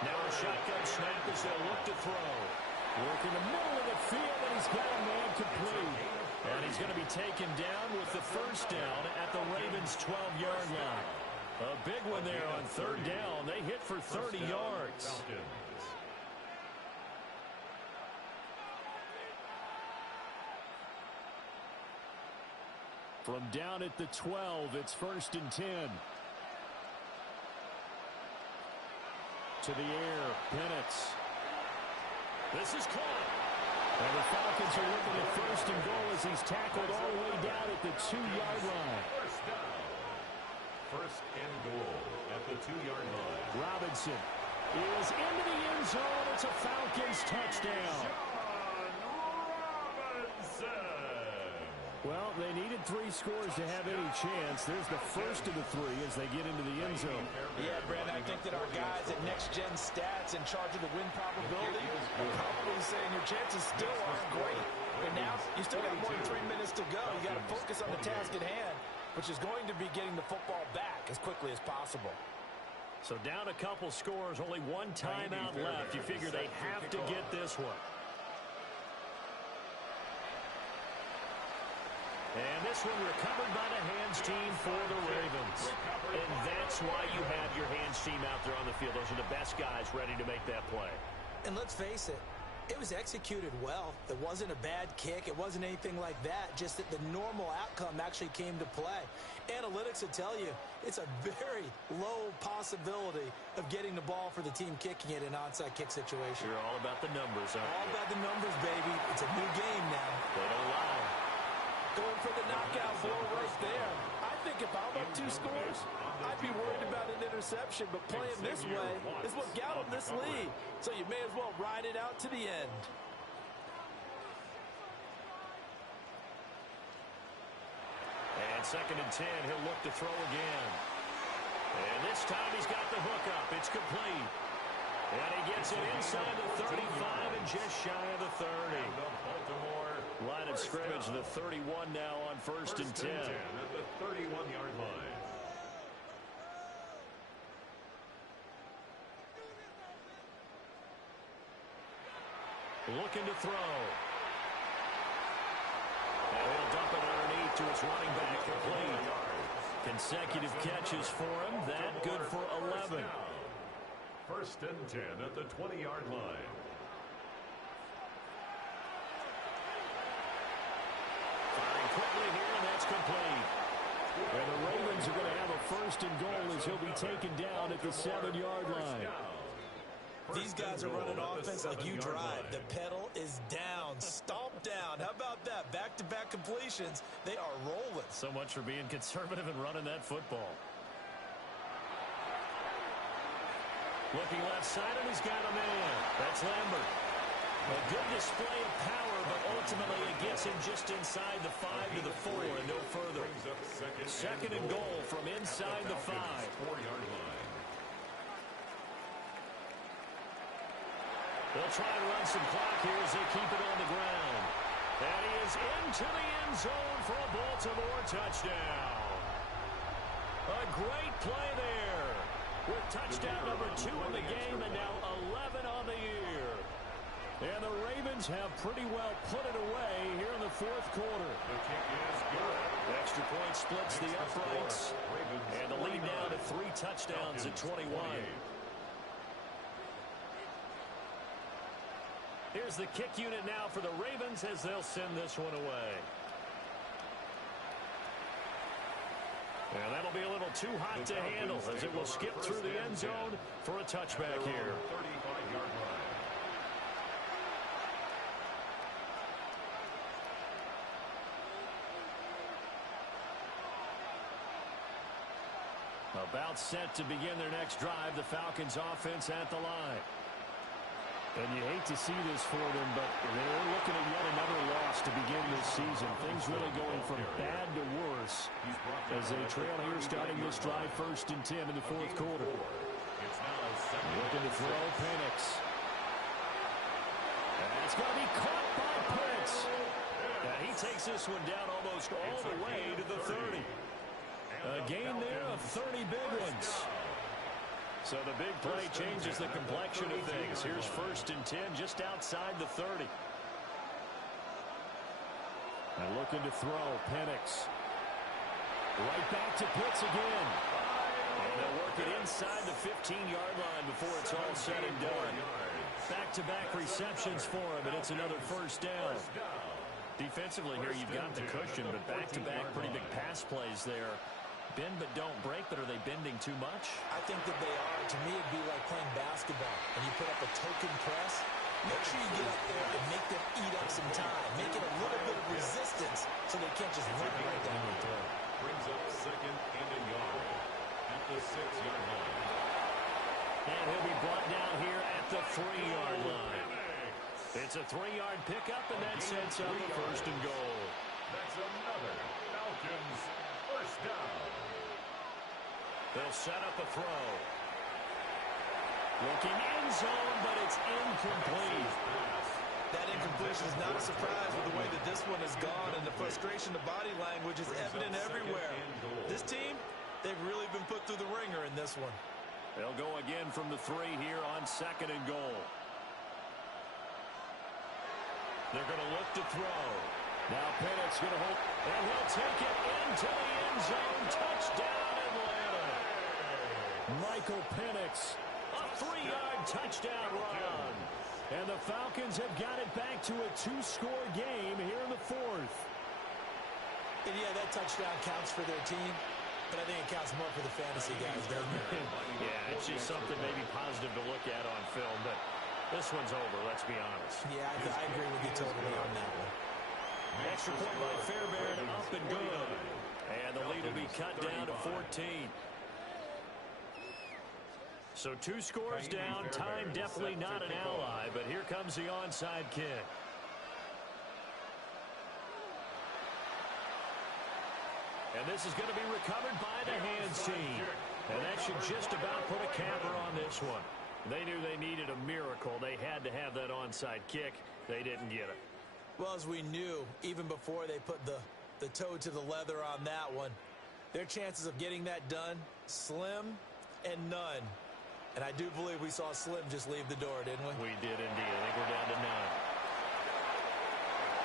Now a shotgun snap as they'll look to throw. Work in the middle of the field, and he's got a man complete. And he's going to be taken down with the first down at the Ravens' 12-yard line. A big one there on 3rd down. They hit for 30 yards. From down at the 12, it's 1st and 10. To the air, Penix. This is caught. And the Falcons are looking at 1st and goal as he's tackled all the way down at the 2-yard line. First down. 1st and goal at the 2-yard line. Robinson is into the end zone. It's a Falcons touchdown. Robinson. Well, they needed 3 scores to have any chance. There's the first of the 3 as they get into the end zone. Yeah, Brandon, I think that our guys at Next Gen Stats in charge of the win probability are probably saying your chances still aren't great. But now, you still got more than 3 minutes to go. You got to focus on the task at hand, which is going to be getting the football back as quickly as possible. So down a couple scores, only 1 timeout left. You figure they have to get this one. And this one recovered by the hands team for the Ravens. And that's why you have your hands team out there on the field. Those are the best guys ready to make that play. And let's face it, It was executed well. It wasn't a bad kick. It wasn't anything like that. Just that the normal outcome actually came to play. Analytics will tell you it's a very low possibility of getting the ball for the team kicking it in an onside kick situation. You're all about the numbers, aren't you? All about the numbers, baby. It's a new game now. They don't lie. Going for the knockout blow right there. I think if I'm up 2 scores, I'd be worried about an interception, but playing this way is what got him this lead. So you may as well ride it out to the end. And 2nd and 10, he'll look to throw again. And this time he's got the hook up. It's complete. And he gets it inside the 35 and just shy of the 30. Line of scrimmage, the 31 now on 1st and 10. At the 31-yard line. Looking to throw. And he'll dump it underneath to his running back, complete. Consecutive catches for him. That good for 11. 1st and 10 at the 20-yard line. Firing quickly here, and that's complete. And the Ravens are going to have a 1st and goal as he'll be taken down at the 7-yard line. These guys are running offense like you drive. The pedal is down, stomp down. How about that? Back-to-back completions. They are rolling. So much for being conservative and running that football. Looking left side, and he's got a man. That's Lambert. A good display of power, but ultimately it gets him just inside the 5 to the 4 and no further. 2nd and goal from inside the 5. 4-yard line. They'll try and run some clock here as they keep it on the ground. And he is into the end zone for a Baltimore touchdown. A great play there. With touchdown number 2 in the game and now 11 on the year. And the Ravens have pretty well put it away here in the 4th quarter. The kick is good. Extra point splits the uprights. And the lead now to 3 touchdowns at 21. Here's the kick unit now for the Ravens as they'll send this one away. And that'll be a little too hot to handle as it will skip through the end zone for a touchback here. 35-yard line. About set to begin their next drive, the Falcons offense at the line. And you hate to see this for them, but they're looking at yet another loss to begin this season. Things really going from bad to worse as they trail here starting this drive 1st and 10 in the 4th quarter. Looking to throw, Penix. And it's going to be caught by Penix. And he takes this one down almost all the way to the 30. A gain there of 30 big ones. So the big play changes the complexion of things. Here's 1st and 10 just outside the 30. And looking to throw, Penix. Right back to Pitts again. And they'll work it inside the 15-yard line before it's all said and done. Back-to-back receptions for him, and it's another 1st down. Defensively here, you've got the cushion, but back-to-back pretty big pass plays there. Bend but don't break, but are they bending too much? I think that they are. To me, it'd be like playing basketball, and you put up a token press. Make sure you get up there and make them eat up some time. Make it a little bit of resistance so they can't just run it right down your throat. Brings up 2nd and a yard at the 6-yard line. And he'll be brought down here at the 3-yard line. It's a 3-yard pickup, and that sets up the 1st and goal. That's another Falcons 1st down. They'll set up a throw. Looking end zone, but it's incomplete. That incompletion is not a surprise with the way that this one has gone, and the frustration, the body language is evident everywhere. This team, they've really been put through the ringer in this one. They'll go again from the 3 here on 2nd and goal. They're going to look to throw. Now Penix going to hold, and he'll take it into the end zone. Touchdown, Atlanta. Michael Penix, a 3-yard touchdown run. And the Falcons have got it back to a two-score game here in the fourth. And yeah, that touchdown counts for their team, but I think it counts more for the fantasy guys, doesn't it? Yeah, it's just something maybe positive to look at on film, but this one's over, let's be honest. Yeah, I agree with you totally on that one. Extra point by Fairbairn, up and good. And the lead will be cut down to 14. So two scores down. Time definitely not an ally, but here comes the onside kick. And this is going to be recovered by the hands team. And that should just about put a capper on this one. They knew they needed a miracle. They had to have that onside kick. They didn't get it. Well, as we knew, even before they put the toe to the leather on that one, their chances of getting that done, slim and none. And I do believe we saw Slim just leave the door, didn't we? We did indeed. I think we're down to 9.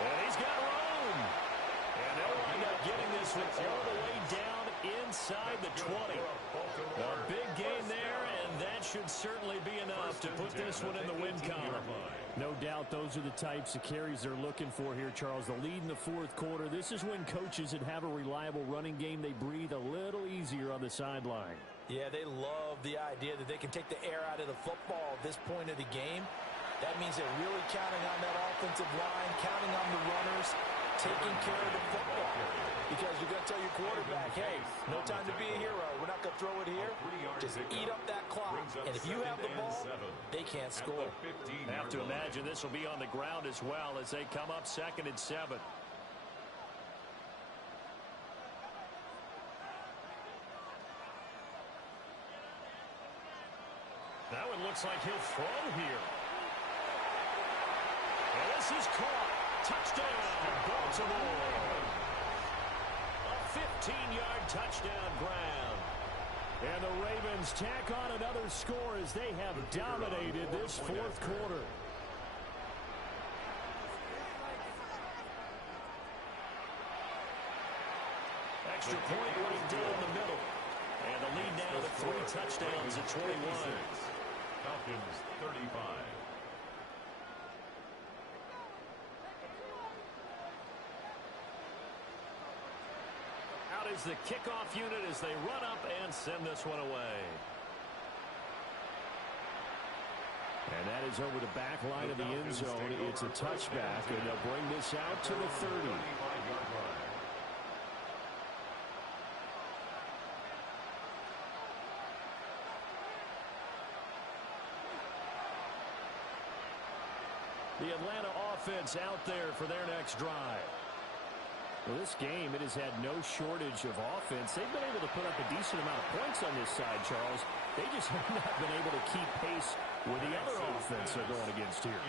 And he's got room. And they'll wind up getting this one all the way down inside the 20. A big gain there, and that should certainly be enough to put this one in the win column. No doubt those are the types of carries they're looking for here, Charles. The lead in the fourth quarter. This is when coaches that have a reliable running game, they breathe a little easier on the sideline. Yeah, they love the idea that they can take the air out of the football at this point of the game. That means they're really counting on that offensive line, counting on the runners, taking care of the football. Because you're going to tell your quarterback, hey, no time to be a hero. We're not going to throw it here. Just eat up that clock. And if you have the ball, they can't score. I have to imagine this will be on the ground as well as they come up 2nd and 7. That one looks like he'll throw here. And this is caught. Touchdown, Baltimore. A 15-yard touchdown grab. And the Ravens tack on another score as they have dominated this fourth quarter. Extra point right down the middle. And the lead now to 3 touchdowns at 21. Falcons 35. Out is the kickoff unit as they run up and send this one away. And that is over the back line of the end zone. It's a touchback, and they'll bring this out to the 30. The Atlanta offense out there for their next drive. Well, this game, it has had no shortage of offense. They've been able to put up a decent amount of points on this side, Charles. They just have not been able to keep pace with the other offense they're going against here.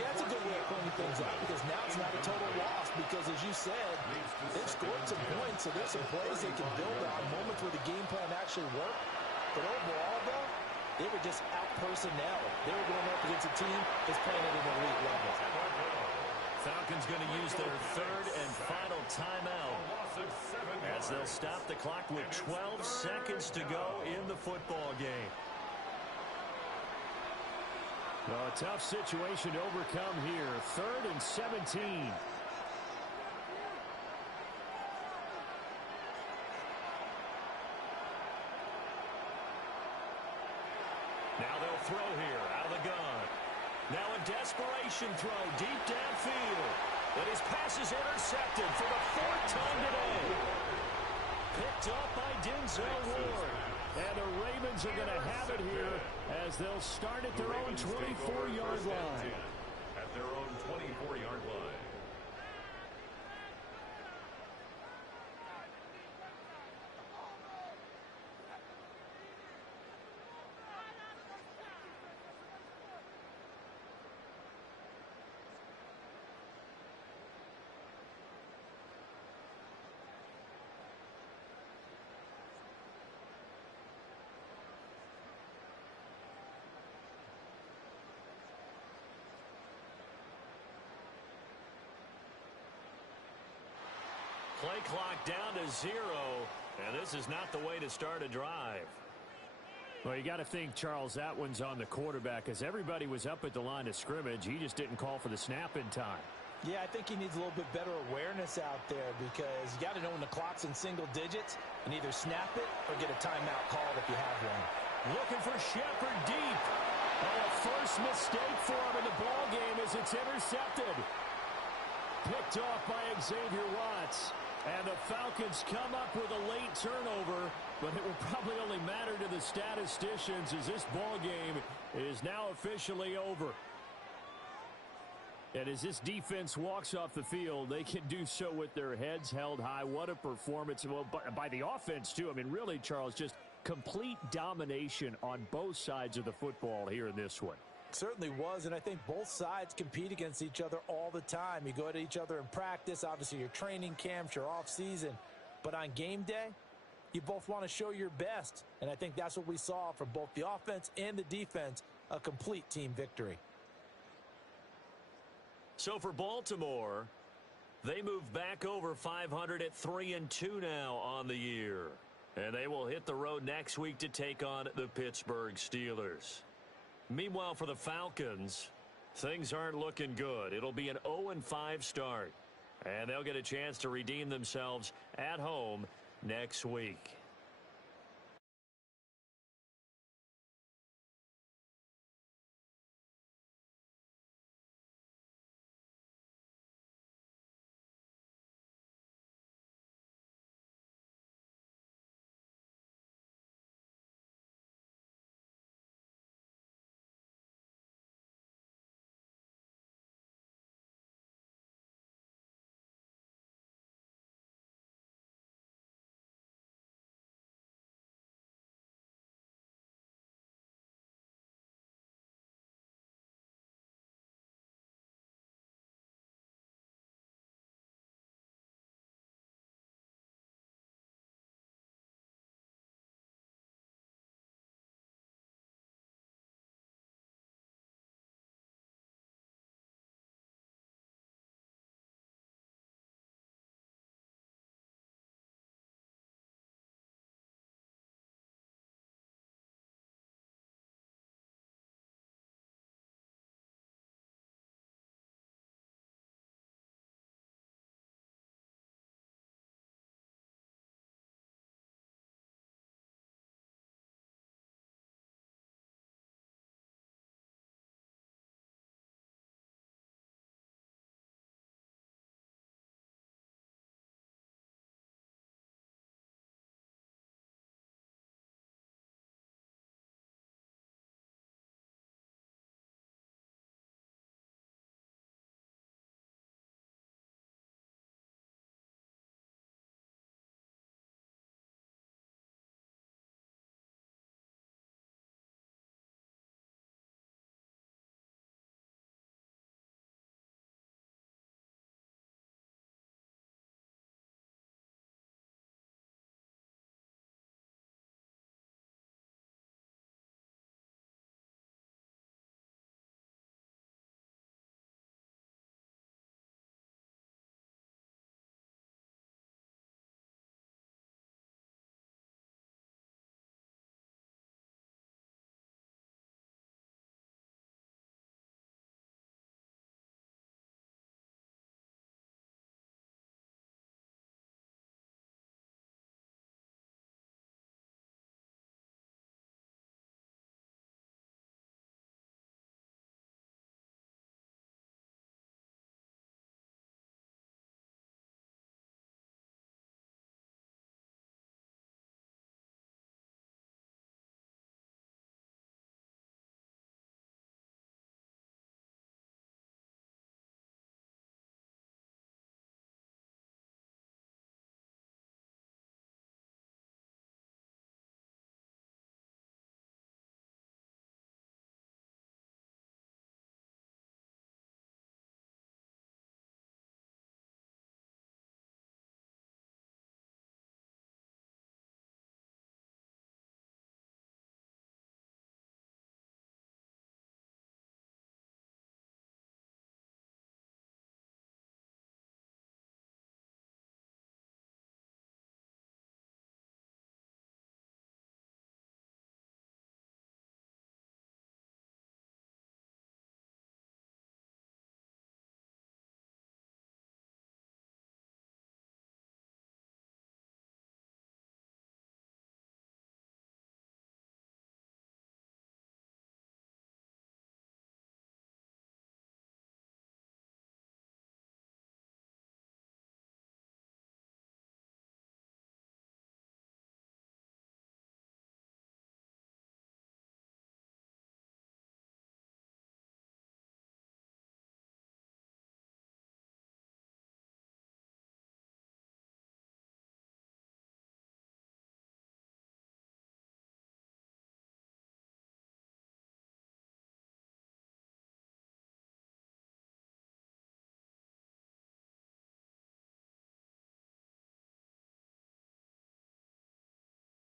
Yeah, that's a good way of pointing things out because now it's not a total loss because, as you said, they've scored some points, so there's some plays they can build on, moments where the game plan actually worked. But overall, though, they were just out-personnel. They were going up against a team that's playing at an elite level. Falcons going to use their 3rd and final timeout as they'll stop the clock with 12 seconds to go in the football game. Well, a tough situation to overcome here. 3rd and 17. Now they'll throw here out of the gun. Now a desperation throw deep downfield. And his pass is intercepted for the 4th time today. Picked up by Denzel Ward. And the Ravens are going to have it here as they'll start at their own 24-yard line. At their own 24-yard line. Play clock down to 0, and this is not the way to start a drive. Well, you got to think, Charles, that one's on the quarterback, as everybody was up at the line of scrimmage. He just didn't call for the snap in time. Yeah, I think he needs a little bit better awareness out there, because you got to know when the clock's in single digits and either snap it or get a timeout called if you have one. Looking for Shepard deep. Oh, a first mistake for him in the ball game as it's intercepted. Picked off by Xavier Watts. And the Falcons come up with a late turnover, but it will probably only matter to the statisticians as this ball game is now officially over. And as this defense walks off the field, they can do so with their heads held high. What a performance. Well, by the offense, too. I mean, really, Charles, just complete domination on both sides of the football here in this one. Certainly was, and I think both sides compete against each other all the time. You go to each other in practice, obviously your training camps, your off-season. But on game day, you both want to show your best. And I think that's what we saw from both the offense and the defense, a complete team victory. So for Baltimore, they move back over 500 at 3-2 now on the year. And they will hit the road next week to take on the Pittsburgh Steelers. Meanwhile, for the Falcons, things aren't looking good. It'll be an 0-5 start. And they'll get a chance to redeem themselves at home next week.